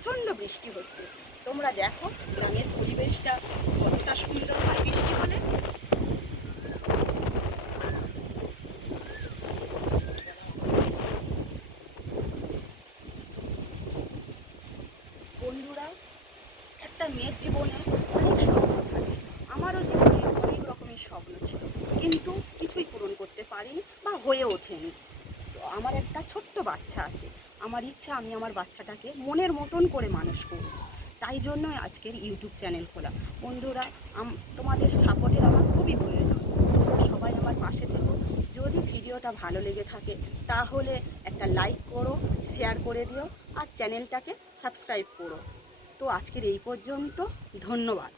প্রচণ্ড বৃষ্টি হচ্ছে। তোমরা দেখো গ্রামের পরিবেশটা কতটা সুন্দর হয় বৃষ্টি হলে। বন্ধুরা, একটা মেয়ের জীবনে অনেক স্বপ্ন থাকে। আমারও জীবনে অনেক রকমের স্বপ্ন ছিল, কিন্তু কিছুই পূরণ করতে পারিনি বা হয়ে ওঠেনি। তো আমার একটা ছোট্ট বাচ্চা আছে। আমার ইচ্ছা আমি আমার বাচ্চাটাকে মনের মতন করে মানুষ করব। তাই জন্যই আজকের ইউটিউব চ্যানেল খোলা। বন্ধুরা, তোমাদের সাপোর্টের আমার খুবই প্রয়োজন। তোমরা সবাই আমার পাশে থেকো। যদি ভিডিওটা ভালো লেগে থাকে তাহলে একটা লাইক করো, শেয়ার করে দিও, আর চ্যানেলটাকে সাবস্ক্রাইব করো। তো আজকের এই পর্যন্ত। ধন্যবাদ।